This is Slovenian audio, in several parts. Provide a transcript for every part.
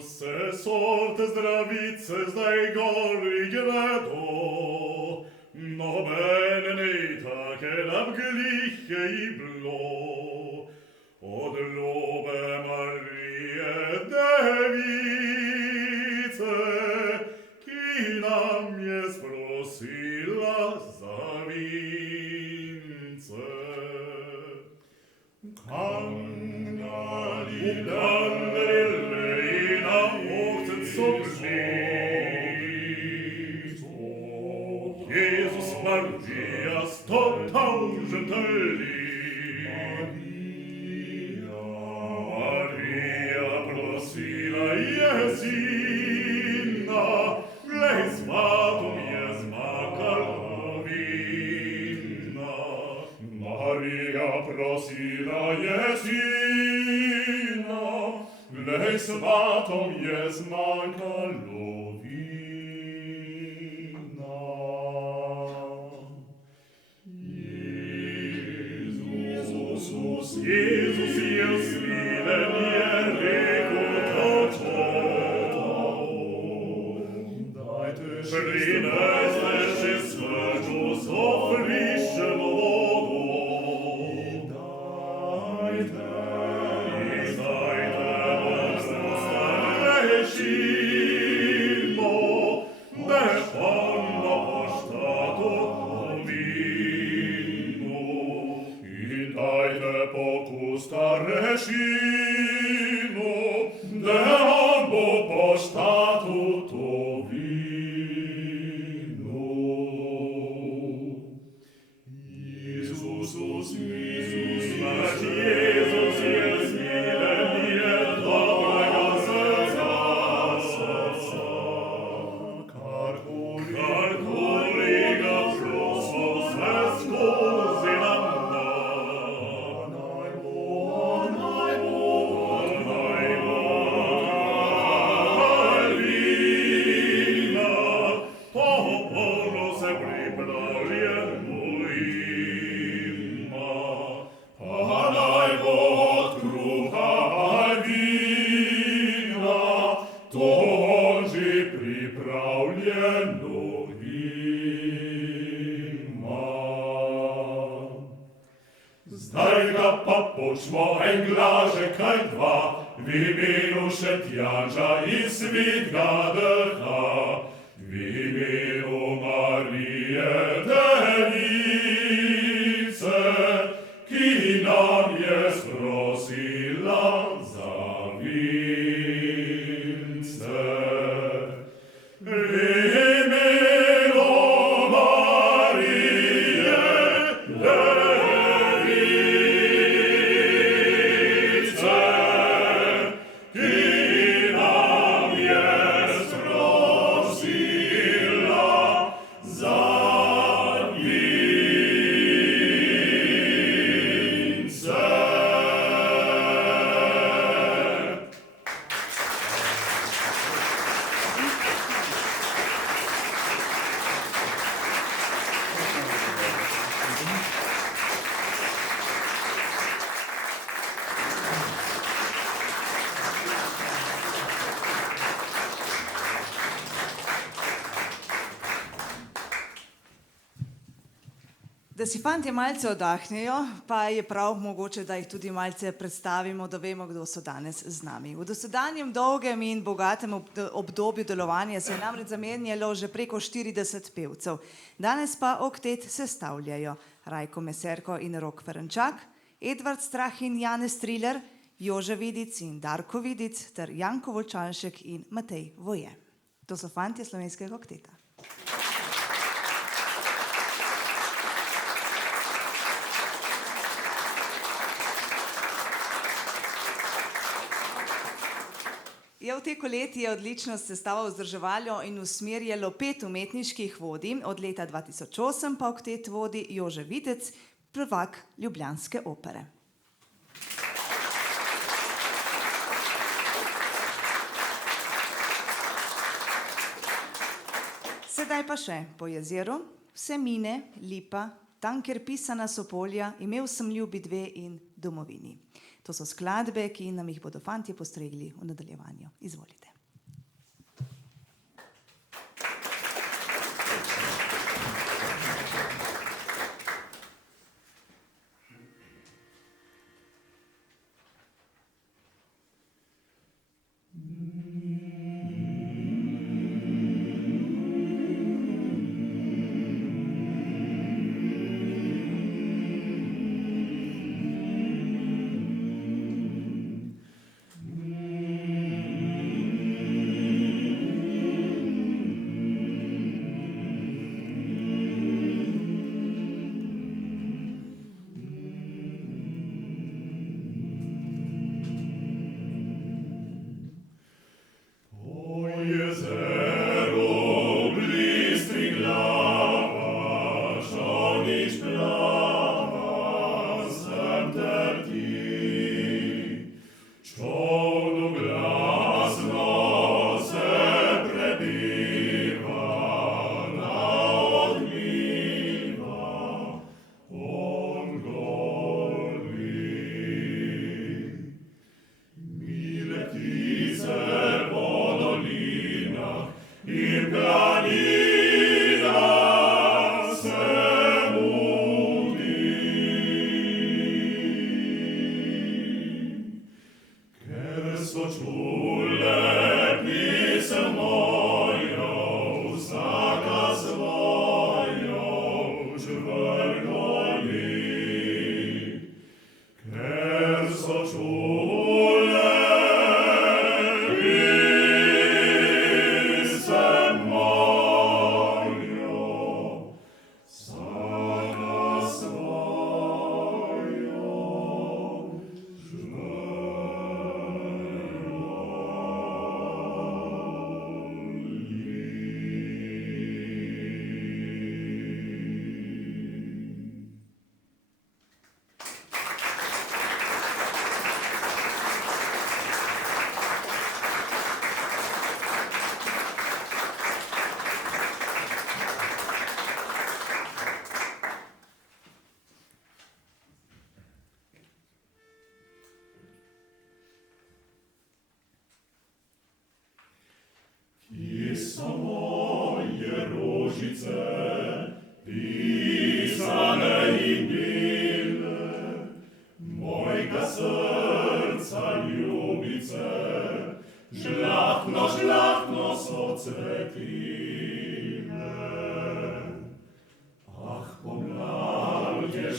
Vse sorte zdravice zdaj gori gredo, nobene ni take nabglihe i bilo. Od ljube Marije device, ki nam je sprosila za vince. Jesus Maria, 100.000 Maria prosila je sina, glej, svatom je zmakalo vina. Maria prosila je sina, glej, svatom je zmakalo vina. Jezus je smilen, je rekel to. Prineste še svežo so frišeno vodo. Dajte starešino, behano poštato vino. Dajte pokus starešino, da bo poštatu to vino. Jezus je smilen, je dobrega srca. Karkoli ga prosil, vse skozi nam da. Zdaj ga pa počmo en glažek kaj dva, v imenu Šentjanža in Svitega Duha, v imenu Marije Device, ki nam je sprosila za vince. V imenu Marije Device, ki nam je sprosila za vince. Da si fantje malce oddahnejo, pa je prav mogoče, da jih tudi malce predstavimo, da vemo, kdo so danes z nami. V dosedanjem dolgem in bogatem obdobju delovanja se je namreč zamenjalo že preko 40 pevcev. Danes pa oktet sestavljajo Rajko Meserko in Rok Ferenčak, Edvard Strah in Janez Triler, Jože Vidic in Darko Vidic ter Janko Volčanšek in Matej Voje. To so fantje slovenskega okteta. V teku let je odličnost sestavo vzdrževalo in usmerjalo 5 umetniških vodij, od leta 2008 pa oktet vodi Jože Videc, prvak ljubljanske opere. Sedaj pa še po jezeru, vse mine, lipa, tam, kjer pisana so polja, imel sem ljubi dve in domovini. To so skladbe, ki nam jih bodo fantje postregli v nadaljevanju. Izvolite.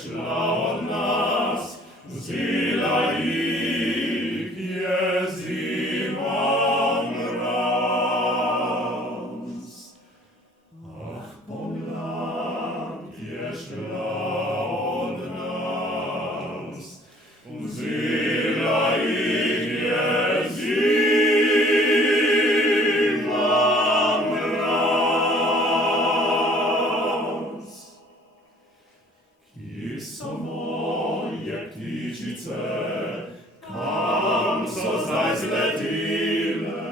šla od nas, vzela jih je zima mraz. Ah, pomlad je šla od nas, vzela jih je zima mraz. Kje so moje ptičice, kam so zdaj zletile?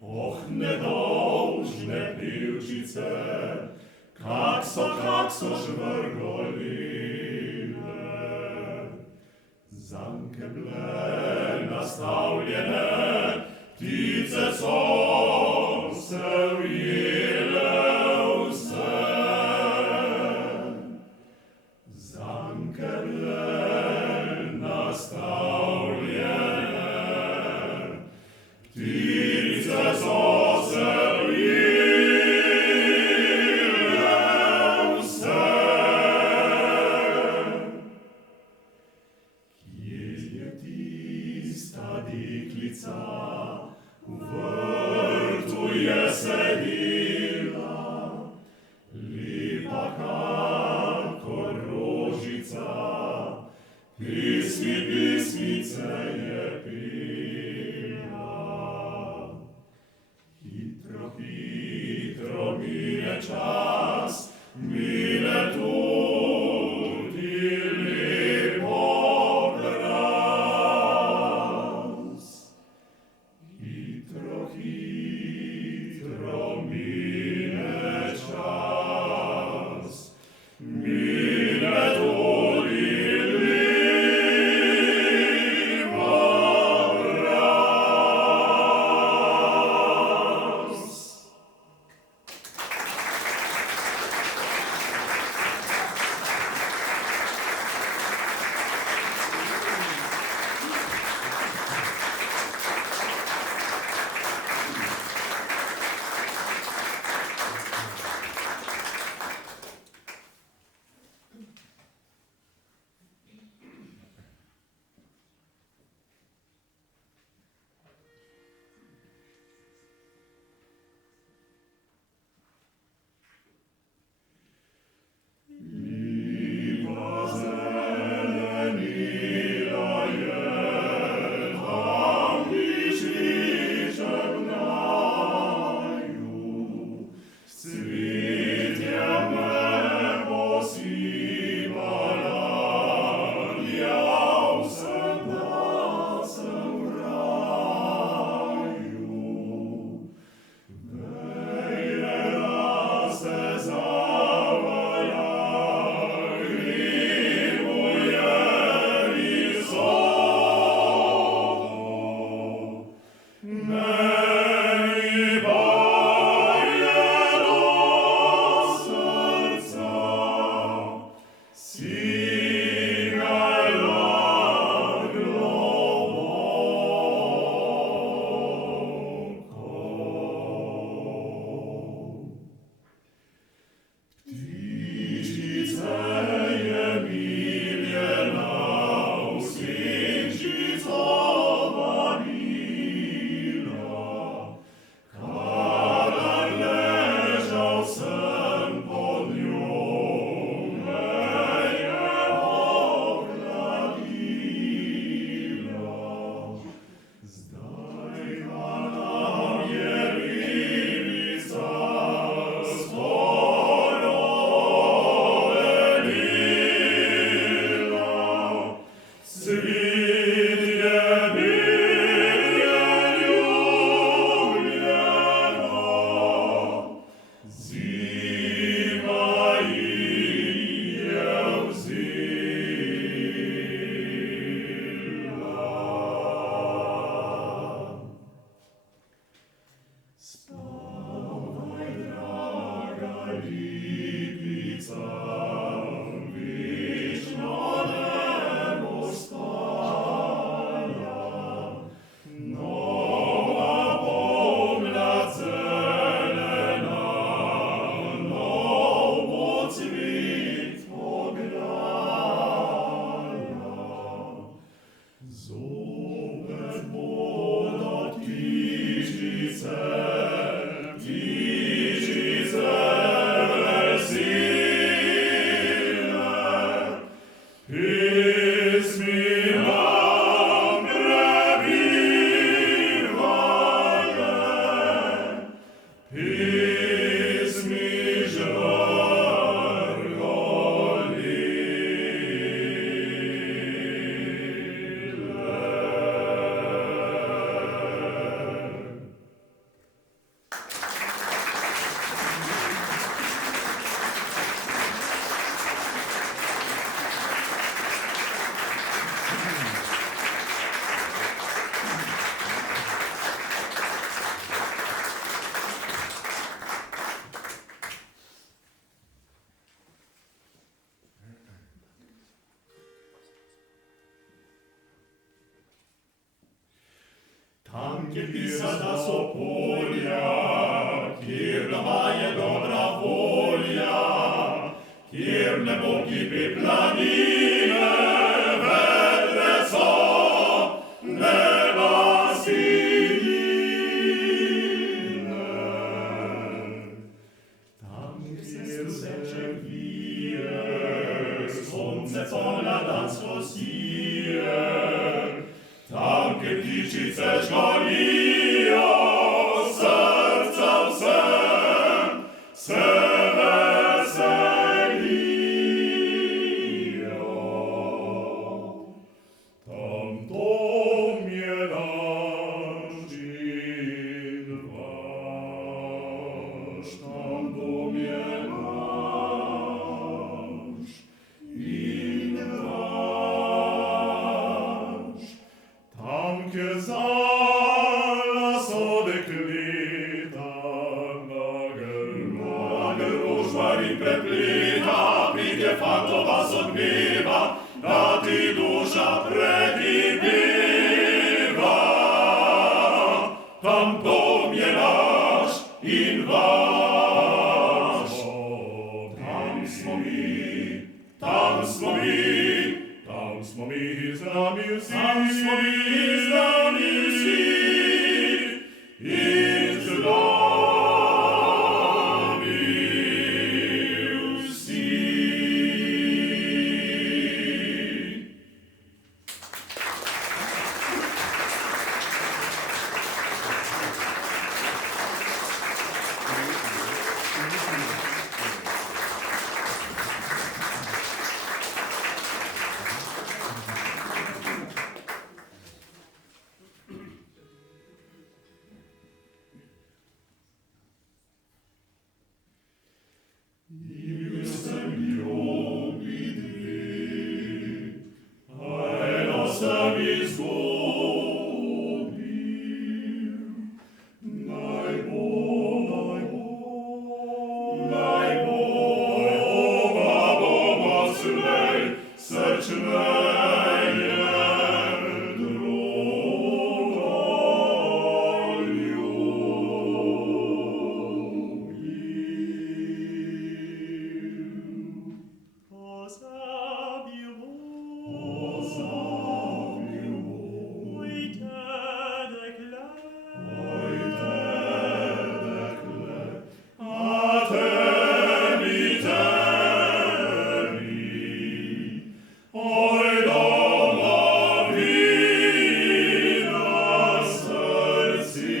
Oh, nedolžne pivčice, kak so žvrgolile. Zanke bile nastavljene, ptice so se ujele vse. Zanke bile nastavljene, ptice so se ujele vse. Kje je tista deklica, v vrtu je sedila, lepa kakor rožica, pismice je pela. Hitro, hitro mine čas, mine tudi lepoglas. Hitro, hitro mine čas, mine tudi lepoglas. kjer pisana so polja, kjer doma je dobra volja, kjer nebo kipi planine, vedre so, neba sinine. Tam, kjer srček vije, sonce polna dansko sije, tam, kjer ptičice žgalijo, srca vsem se veselijo. Tam dom je naš in vaš, tam dom je naš in vaš. Tam, kjer zala so dekleta, nagel rožmar in prepleta, pride fantova z odmeva, da ti duša prekipeva. Tam dom je naš in vaš. Tam smo mi, tam smo mi, tam smo mi z nami vsi, tam smo mi z nami vsi in z nami vsi. Bil sem ljubi dve, a eno sem izgubil. Naj bo, oba bomo slej, srčneje drugo Pozabil bo, ojte dekle, a tebi, oj domovina, srci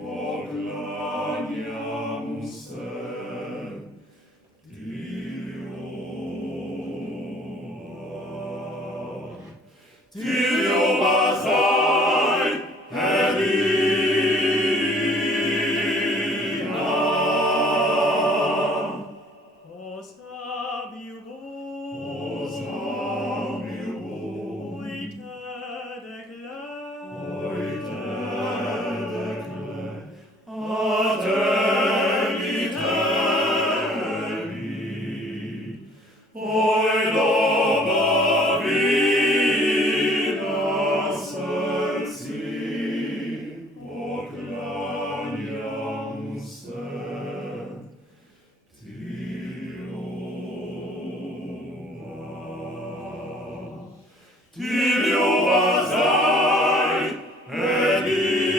poklanjam se. Ti ljuba zdaj, edina. Pozabil bo, ojte dekle, a tebi, oj domovina, srci poklanjam se. Ti ljuba zdaj, edina.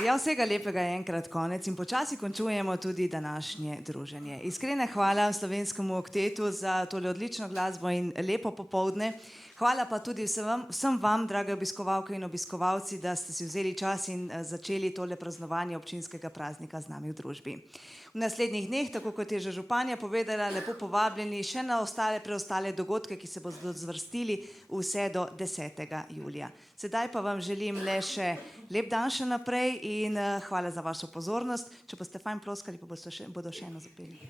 Ja, vsega lepega je enkrat konec in počasi končujemo tudi današnje druženje. Iskrena hvala Slovenskemu oktetu za tole odlično glasbo in lepo popoldne. Hvala pa tudi vsem vam, drage obiskovalke in obiskovalci, da ste si vzeli čas in začeli tole praznovanje občinskega praznika z nami v družbi. V naslednjih dneh, tako kot je že županja povedala, lepo povabljeni še na preostale dogodke, ki se bodo zvrstili vse do 10. julija. Sedaj pa vam želim le še lep dan še naprej in hvala za vašo pozornost. Če boste fajn ploskali, pa bodo še eno zapeli.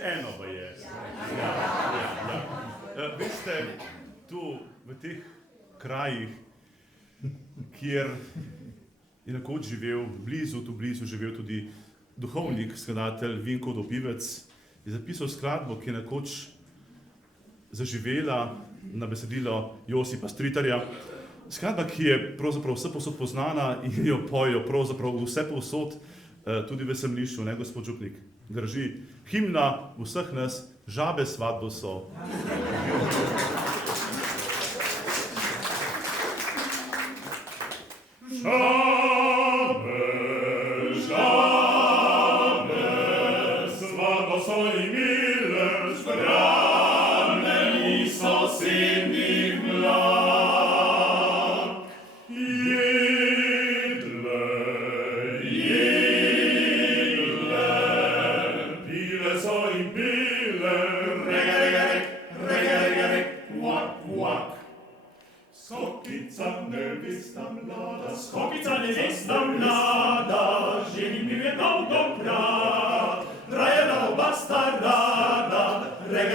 Eno pa je. Veste, tu v teh krajih, kjer je nekoč živel, tu blizu živel tudi duhovnik, skladatelj Vinko Dobivec, je zapisal skladbo, ki je nekoč zaživela na besedilo Josipa Stritarja. Skladba, ki je pravzaprav vse povsod poznana in jo pojo pravzaprav vse povsod, tudi v Semlišču, ne, gospod župnik? Drži. Himna vseh nas, žabe svatbo so. Žabe, žabe, svatbo so imele, zbrane so sinnih mlad. Jedle, so in bile, reg, kvak. Skokica nevesta mlada, ženin bil je dolgokrat, trajala oba sta rada, reg,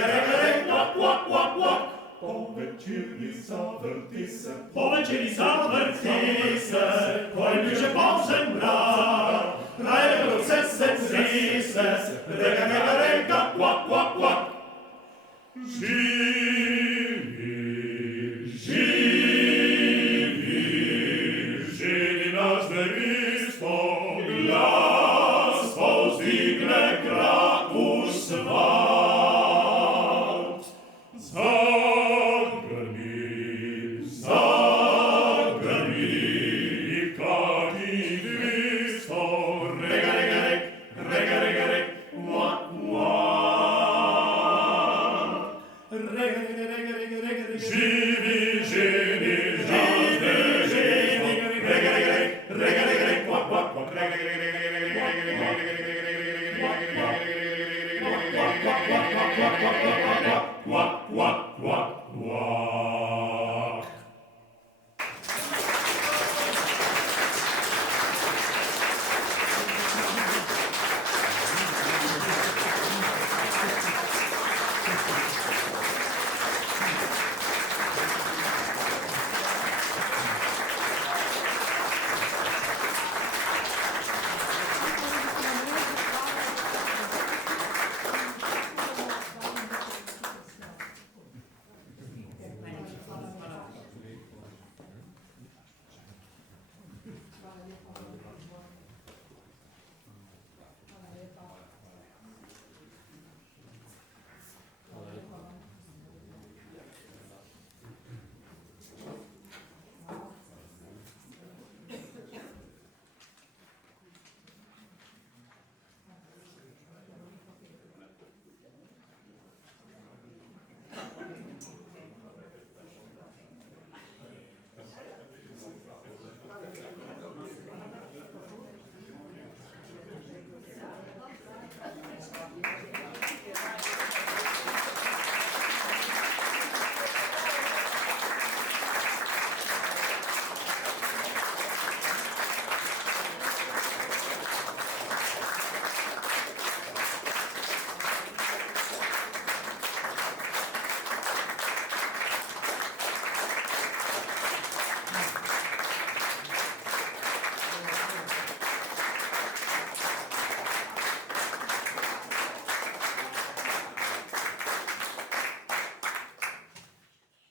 kvak. Po večeri zavrti se, ko je bil že polžen mrak, trajalo vse se trise, reg, kvak. Živi naš nevisto,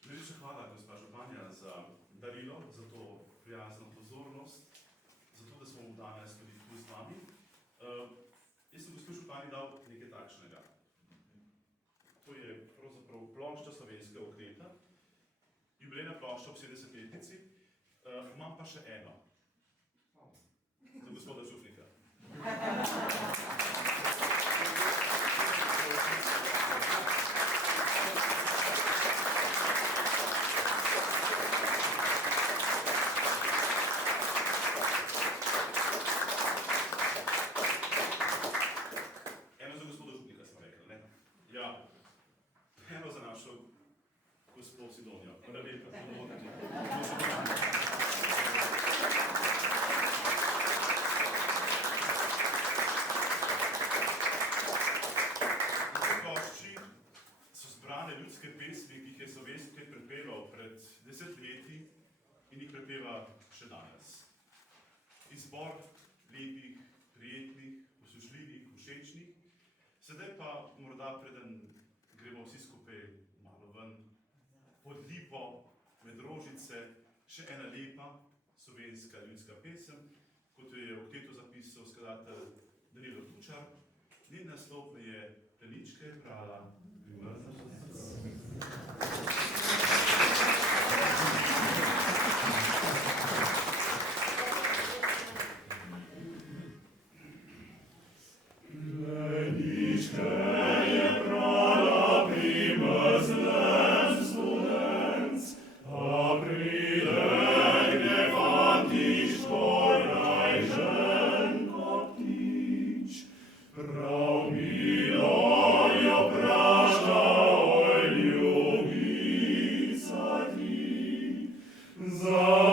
Najlepša hvala, gospa županja, za darilo, za to prijazno pozornost, za to, da smo danes tudi tu z vami. Jaz sem gospod županji dal nekaj takšnega. To je pravzaprav plošča slovenskega okreta, jubilejna plošča ob 70-letnici. Imam pa še eno. Za gospoda župnika. Eno za našo gospod Sidonijo. Hvala lepa. V plošči so zbrane ljudske pesmi, ki jih je slovenski prepeval pred 10 leti in jih prepeva še danes. Izbor lepih, prijetnih, poslušljivih, všečnih. Sedaj pa morda preden gremo vsi skupaj malo ven, pod lipo, med rožice, še ena lepa slovenska ljudska pesem, kot jo je v oktetu zapisal skladatelj Danilo Tučar. Njen naslov je Pleničke brala primrzla srca. Za